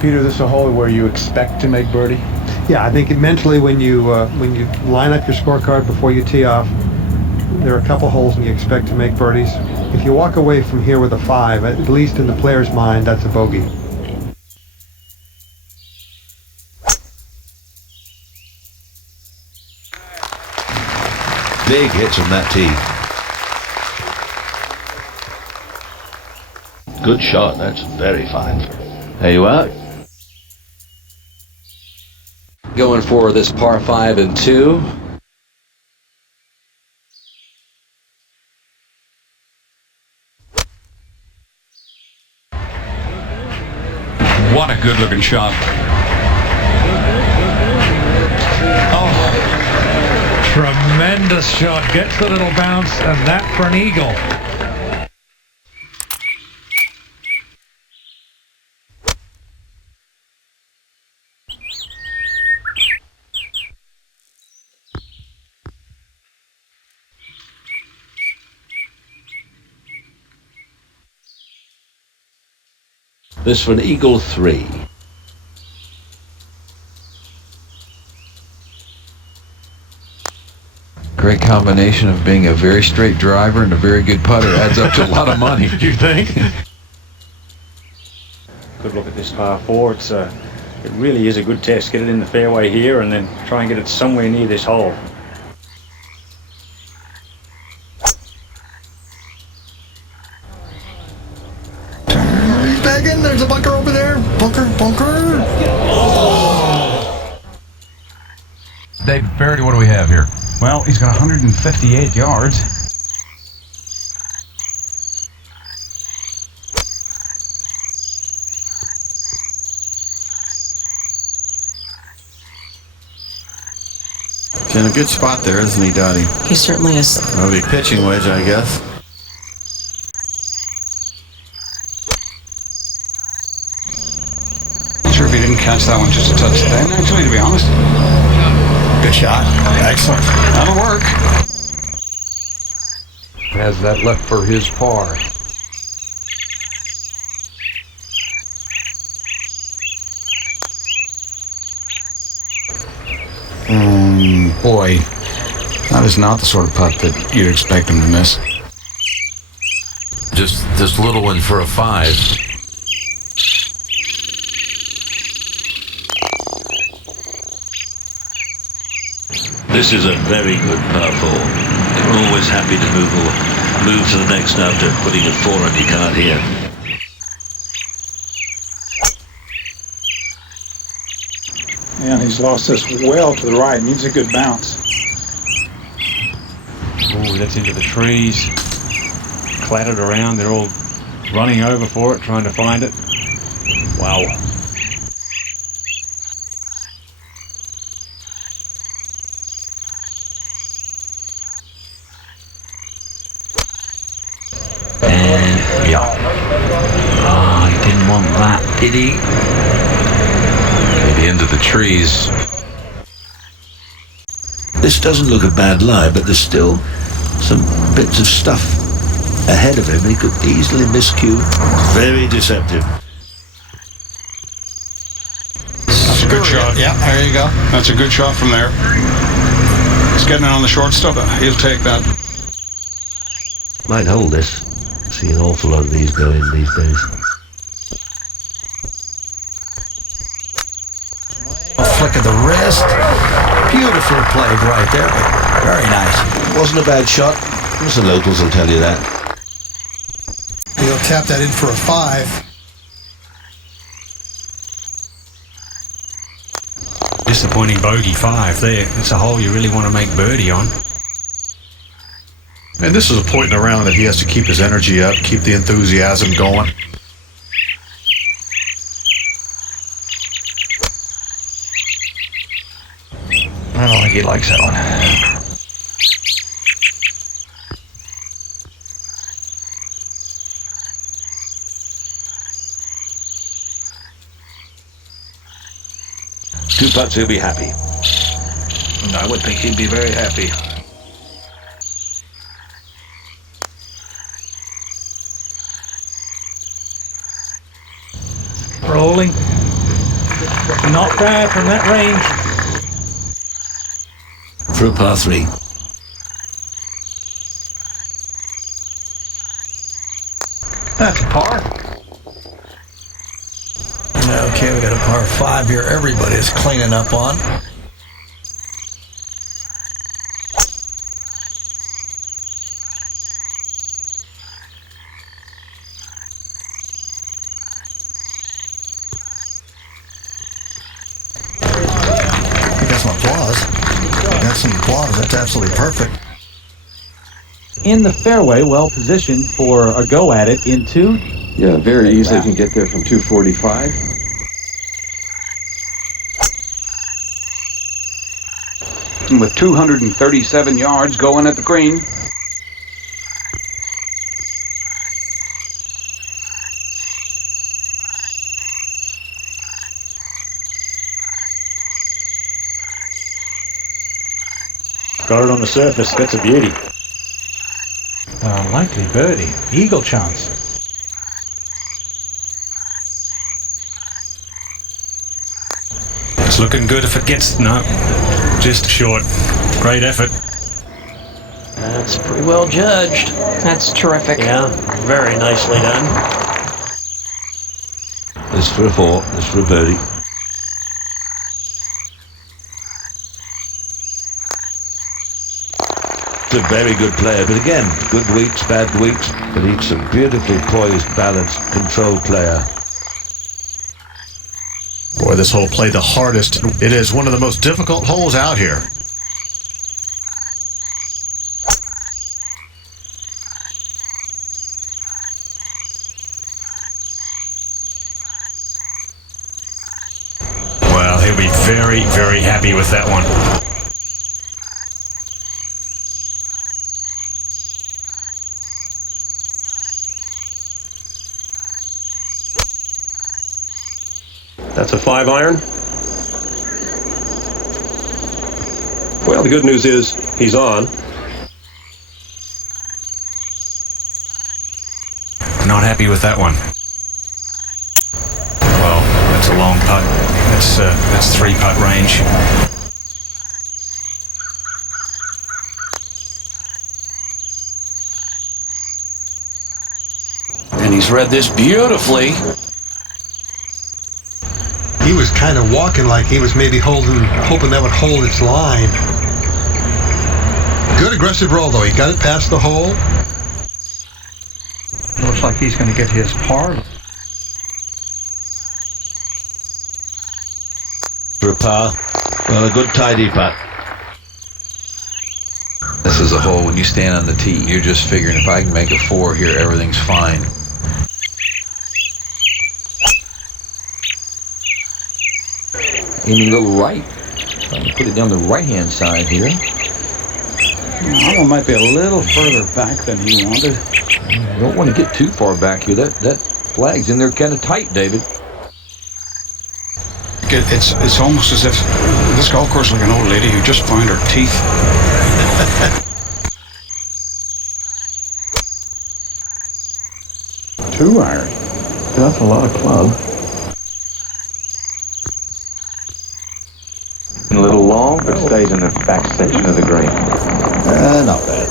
Peter, this is a hole where you expect to make birdie? Yeah, I think mentally when you line up your scorecard before you tee off, there are a couple holes and you expect to make birdies. If you walk away from here with a 5, at least in the player's mind, that's a bogey. Big hits on that tee. Good shot, that's very fine. There you are. Going for this par 5 and 2. What a good looking shot. Oh, tremendous shot. Gets the little bounce, and that for an eagle. This for an eagle 3. Great combination of being a very straight driver and a very good putter. Adds up to a lot of money. You think? Good look at this par 4. It really is a good test. Get it in the fairway here and then try and get it somewhere near this hole. He's back in. There's a bunker over there. Bunker. David Parody, what do we have here? Well, he's got 158 yards. He's in a good spot there, isn't he, Dottie? He certainly is. That'll be pitching wedge, I guess. Not sure if he didn't catch that one just a touch then, actually, to be honest. Good shot. Excellent. That'll work. Has that left for his par. Boy, that is not the sort of putt that you'd expect him to miss. Just this little one for a 5. This is a very good par 4. You're always happy to move to the next after putting a 4 on your card here. And he's lost this well to the right. Needs a good bounce. Oh, that's into the trees. Clattered around. They're all running over for it, trying to find it. Wow. And yeah. Oh, he didn't want that, did he? Maybe into the trees. This doesn't look a bad lie, but there's still some bits of stuff ahead of him. He could easily miscue. Very deceptive. That's a good shot. Yeah, there you go. That's a good shot from there. He's getting it on the short stuff. He'll take that. Might hold this. See an awful lot of these going these days. Flick of the wrist. Beautifully played right there. Very nice. Wasn't a bad shot. The locals will tell you that. He'll tap that in for a 5. Disappointing bogey 5 there. It's a hole you really want to make birdie on. And this is a point in a round that he has to keep his energy up, keep the enthusiasm going. I don't think he likes that one. Two putts, he'll be happy. I would think he'd be very happy. Rolling. bad from that range. For a par 3. That's a par. Okay, we got a par 5 here. Everybody's cleaning up on. Got some applause. Got some applause. That's absolutely perfect. In the fairway, well positioned for a go at it in 2. Yeah, very easily can get there from 245. With 237 yards going at the green. Got it on the surface. That's a beauty. Likely birdie. Eagle chance. It's looking good if it gets... No, just short. Great effort. That's pretty well judged. That's terrific. Yeah, very nicely done. This for a 4. This for a birdie. He's a very good player, but again, good weeks, bad weeks, but he's a beautifully poised, balanced, controlled player. Boy, this hole played the hardest. It is one of the most difficult holes out here. Well, he'll be very, very happy with that one. That's a 5-iron. Well, the good news is he's on. Not happy with that one. Well, that's a long putt. That's 3-putt range. And he's read this beautifully. He was kind of walking like he was maybe hoping that would hold its line. Good aggressive roll, though. He got it past the hole. Looks like he's going to get his par. For a par. Well, a good tidy putt. This is a hole, when you stand on the tee, you're just figuring if I can make a 4 here, everything's fine. Aiming a little right. Trying to put it down the right-hand side here. That one might be a little further back than he wanted. You don't want to get too far back here. That flag's in there kind of tight, David. It's almost as if this golf course is like an old lady who just found her teeth. Two iron. That's a lot of club. A little long, but stays in the back section of the green. Not bad.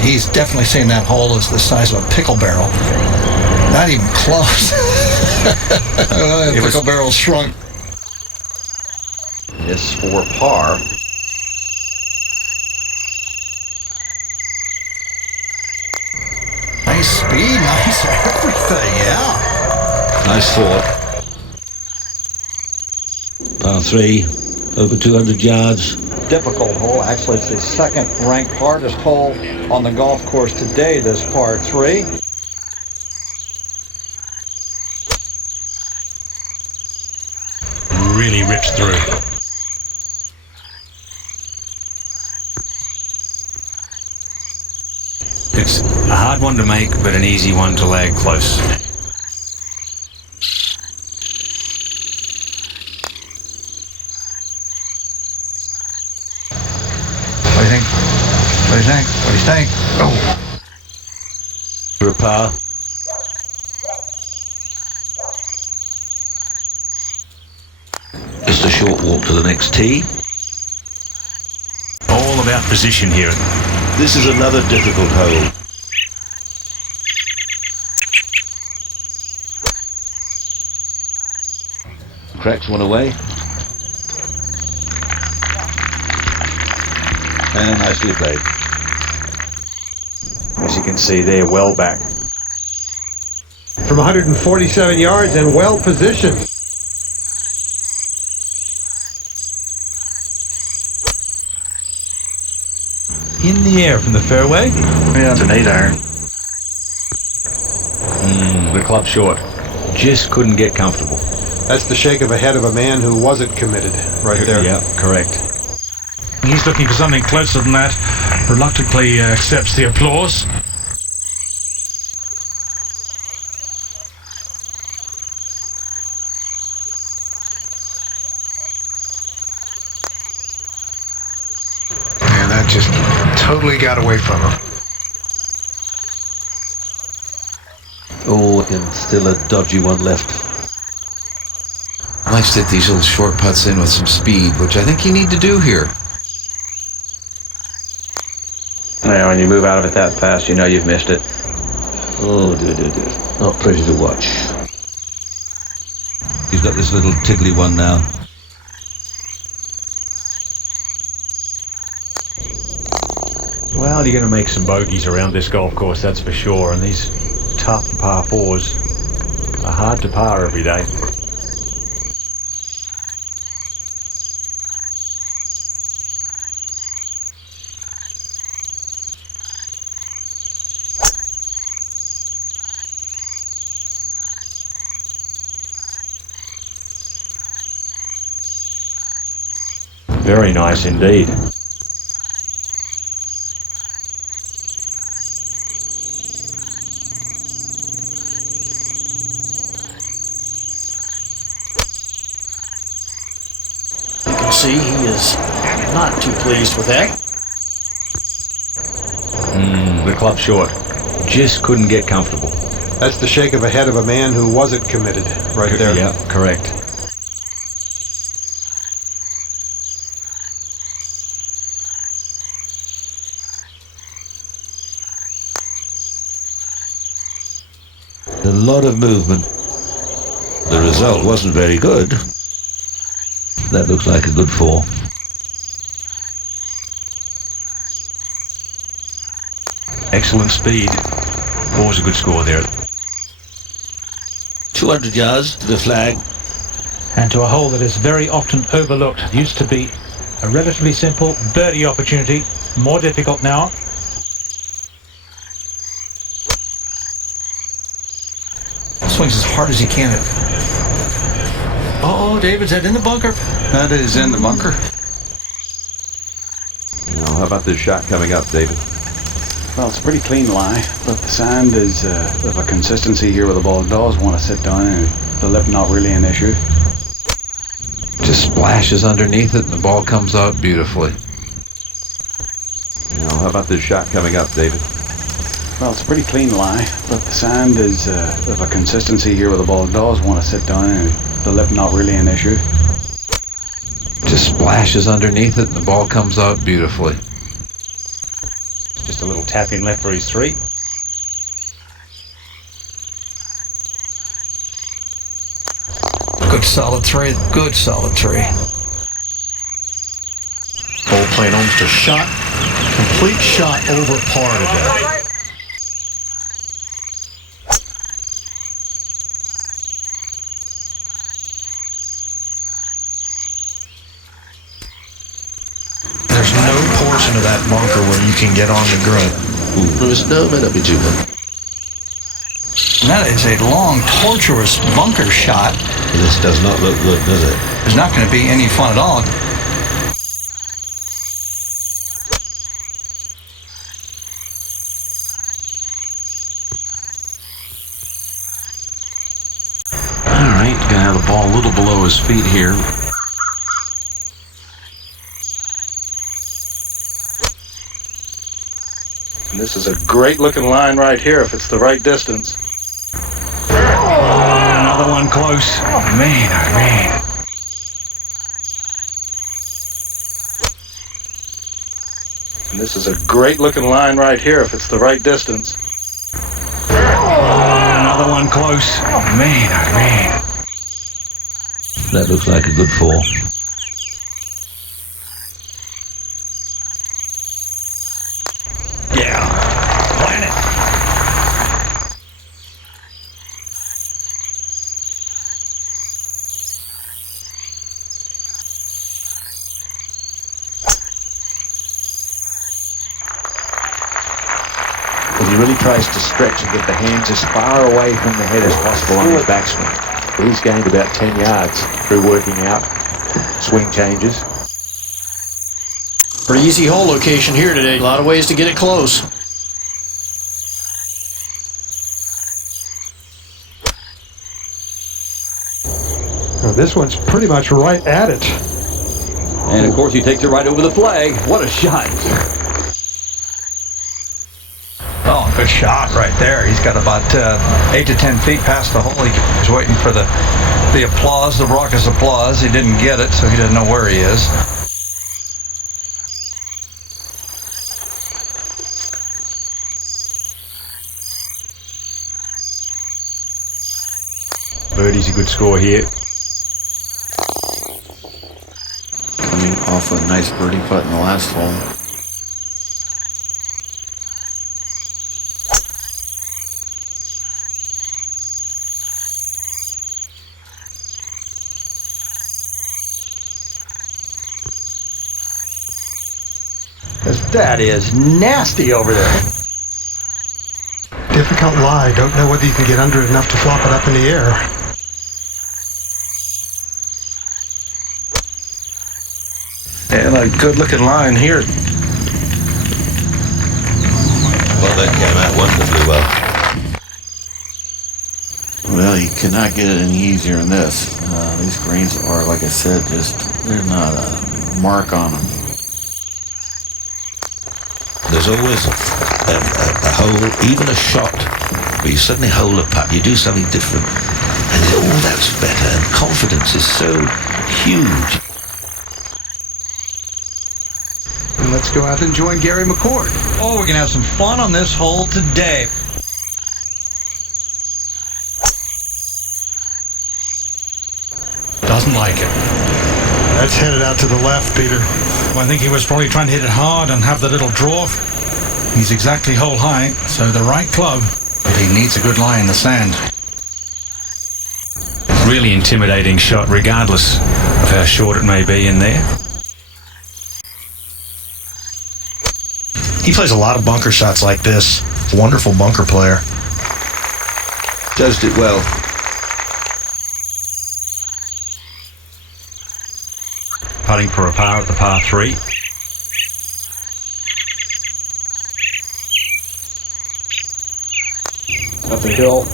He's definitely seen that hole as the size of a pickle barrel. Not even close. The pickle barrel shrunk. This for par. Nice speed, nice everything, yeah. Nice 4. Par 3, over 200 yards. Difficult hole. Actually, it's the second ranked hardest hole on the golf course today, this par 3. Really rips through. It's a hard one to make, but an easy one to lag close. What do you think? What do you think? Oh. For a par. Just a short walk to the next tee. All about position here. This is another difficult hole. Cracks one away. And nicely played. As you can see, they're well back. From 147 yards and well positioned. In the air from the fairway. Yeah, it's an 8-iron. The club short. Just couldn't get comfortable. That's the shake of a head of a man who wasn't committed right there. Yeah, correct. He's looking for something closer than that. Reluctantly accepts the applause. And that just totally got away from him. Oh, and still a dodgy one left. Likes to hit these little short putts in with some speed, which I think you need to do here. Now, when you move out of it that fast, you know you've missed it. Oh dear, dear, dear. Not pretty to watch. He's got this little tiddly one now. Well, you're going to make some bogeys around this golf course, that's for sure. And these tough par fours are hard to par every day. Very nice indeed. You can see he is not too pleased with that. The club short. Just couldn't get comfortable. That's the shake of a head of a man who wasn't committed right there. Yeah, correct. A lot of movement. The result wasn't very good. That looks like a good 4. Excellent speed. 4's a good score there. 200 yards to the flag. And to a hole that is very often overlooked. It used to be a relatively simple birdie opportunity. More difficult now. Swings as hard as he can. Oh, David's that in the bunker? That is in the bunker. Now, how about this shot coming up, David? Well, it's a pretty clean lie, but the sand is of a consistency here where the ball does want to sit down, and the lip not really an issue. Just splashes underneath it and the ball comes out beautifully. Now, how about this shot coming up, David? Well, it's a pretty clean lie, but the sand is of a consistency here where the ball does want to sit down, and the lip not really an issue. Just splashes underneath it and the ball comes out beautifully. Just a little tap in left for his 3. Good solid 3. Good solid 3. Hole playing almost a shot, complete shot over par today. There's no portion of that bunker where you can get on the green. There's no may not be too good. That is a long, tortuous bunker shot. This does not look good, does it? There's not going to be any fun at all. All right, gonna have the ball a little below his feet here. And this is a great looking line right here if it's the right distance. Another one close. Oh man. And this is a great looking line right here if it's the right distance. Another one close. Oh man. That looks like a good four. Yeah. Plan it. But he really tries to stretch and get the hands as far away from the head as possible on his backswing. But he's gained about 10 yards through working out swing changes. Pretty easy hole location here today. A lot of ways to get it close. Well, this one's pretty much right at it. And of course he takes it right over the flag. What a shot. Oh, good shot right there. He's got about 8 to 10 feet past the hole. He's waiting for the applause, the raucous applause. He didn't get it, so he doesn't know where he is. Birdie's a good score here. Coming off a nice birdie putt in the last hole. That is nasty over there. Difficult lie. Don't know whether you can get under it enough to flop it up in the air. And a good looking line here. Well, that came out wonderfully well. Well, you cannot get it any easier than this. These greens are, like I said, there's not a mark on them. There's always a hole, even a shot, where you suddenly hole a putt, you do something different, and that's better, and confidence is so huge. And let's go out and join Gary McCord. Oh, we're going to have some fun on this hole today. Doesn't like it. That's headed out to the left, Peter. Well, I think he was probably trying to hit it hard and have the little draw. He's exactly hole high, so the right club. But he needs a good lie in the sand. Really intimidating shot, regardless of how short it may be in there. He plays a lot of bunker shots like this. Wonderful bunker player. Does it well. Putting for a par at the par 3. Up the hill.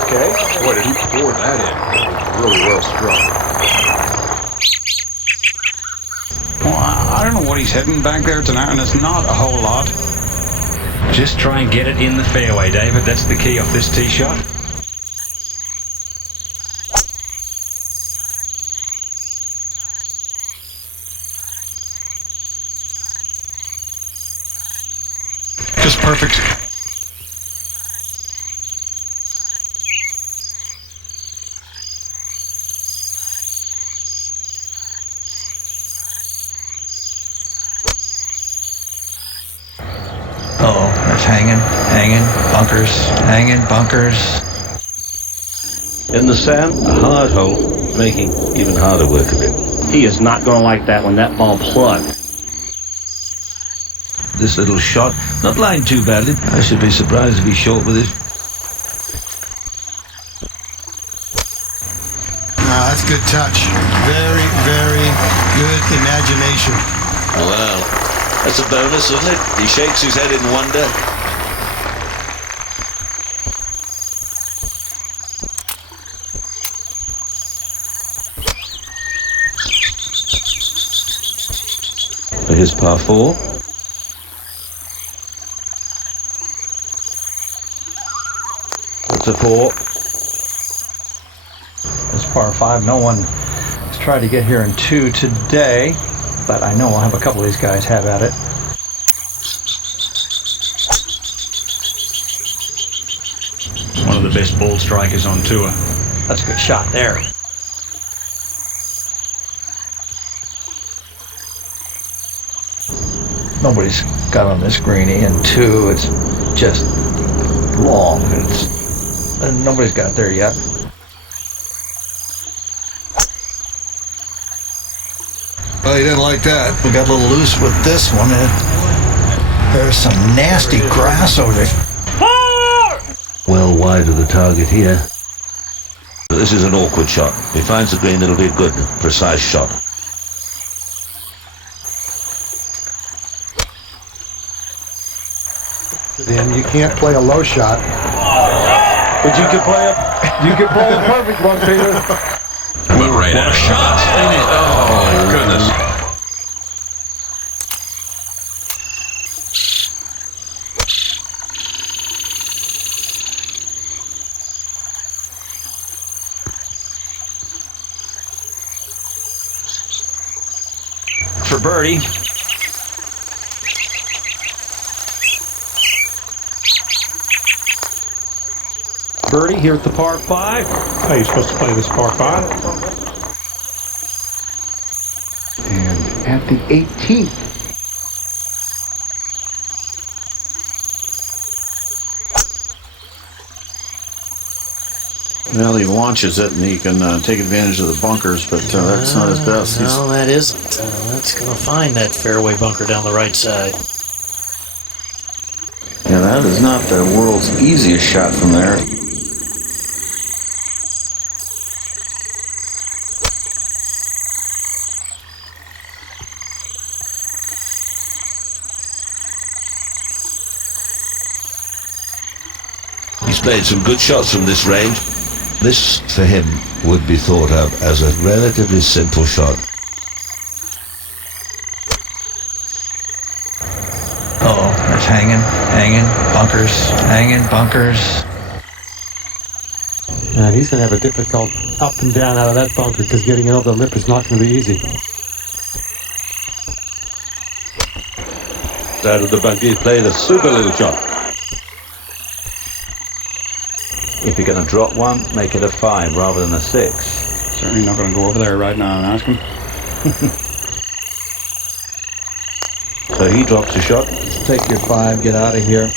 Okay. Boy, did he pour that in. That was really well struck. Well, I don't know what he's hitting back there tonight, and it's not a whole lot. Just try and get it in the fairway, David. That's the key off this tee shot. Just perfect. Uh-oh, that's hanging, bunkers. In the sand, a hard hole, making even harder work of it. He is not going to like that when that ball plugged. This little shot, not lying too badly. I should be surprised if he's short with it. No, that's good touch. Very, very good imagination. Well, that's a bonus, isn't it? He shakes his head in wonder. For his par 4. to 4. This par 5, no one has tried to get here in 2 today, but I know I'll have a couple of these guys have at it. One of the best ball strikers on tour. That's a good shot there. Nobody's got on this greenie in 2. It's just long. And nobody's got there yet. Well, he didn't like that. We got a little loose with this one. There's some nasty grass over there. Well wide of the target here. This is an awkward shot. If he finds the green, it'll be a good, precise shot. Then you can't play a low shot. But you can play a perfect one, Peter. Well, right out. Shot. Oh, my goodness. For birdie. Birdie here at the par 5. How are you supposed to play this par 5? And at the 18th. Well, he launches it and he can take advantage of the bunkers, but that's not his best. No, that isn't. That's going to find that fairway bunker down the right side. Yeah, that is not the world's easiest shot from there. He's played some good shots from this range. This, for him, would be thought of as a relatively simple shot. Oh, there's hanging, bunkers. Yeah, he's going to have a difficult up and down out of that bunker because getting over the lip is not going to be easy. Out of the bunker, he played a super little shot. If you're going to drop one, make it a 5 rather than a 6. Certainly not going to go over there right now and ask him. So he drops a shot. Take your 5, get out of here.